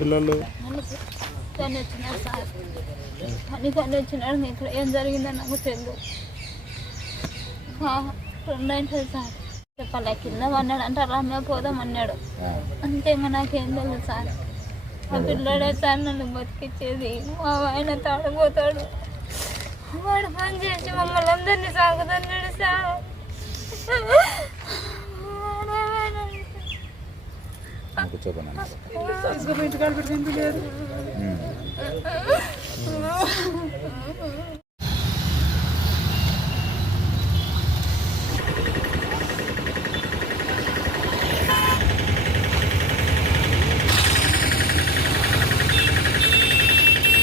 పిల్లలు వచ్చినారు సార్ పని వచ్చినాడు. ఇక్కడ ఏం జరిగిందో నాకు తెలియదు. 2 అవుతుంది సార్. చెప్పాలి కింద అన్నాడు అంటే రమ్య పోదామన్నాడు అంతే. ఇంకా నాకేం తెలియదు సార్. ఆ పిల్లడే సార్ నన్ను బతికిచ్చేది. మా ఆయన తాడిపోతాడు. వాడు పని చేసి మమ్మల్ని అందరినీ సాగుతున్నాడు సార్.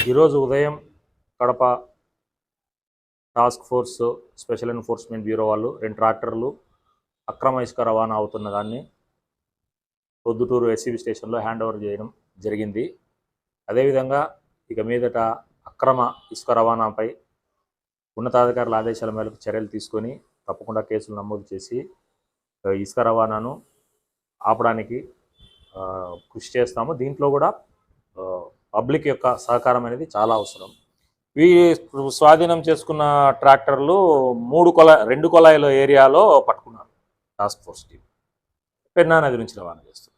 ఈరోజు ఉదయం Kadapa task force special enforcement bureau వాళ్ళు 2 ట్రాక్టర్లు అక్రమ ఇసుక రవాణా అవుతున్న దాన్ని పొద్దుటూరు ఎస్సీబీ స్టేషన్లో హ్యాండ్ ఓవర్ చేయడం జరిగింది. అదేవిధంగా ఇక మీదట అక్రమ ఇసుక రవాణాపై ఉన్నతాధికారుల ఆదేశాల మేరకు చర్యలు తీసుకొని తప్పకుండా కేసులు నమోదు చేసి ఇసుక రవాణాను ఆపడానికి కృషి చేస్తాము. దీంట్లో కూడా పబ్లిక్ యొక్క సహకారం అనేది చాలా అవసరం. ఈ స్వాధీనం చేసుకున్న ట్రాక్టర్లు 2 కొలాయిల ఏరియాలో పట్టుకున్నారు టాస్క్ ఫోర్స్ టీం. పెన్నా నది నుంచి రవాణా చేస్తారు.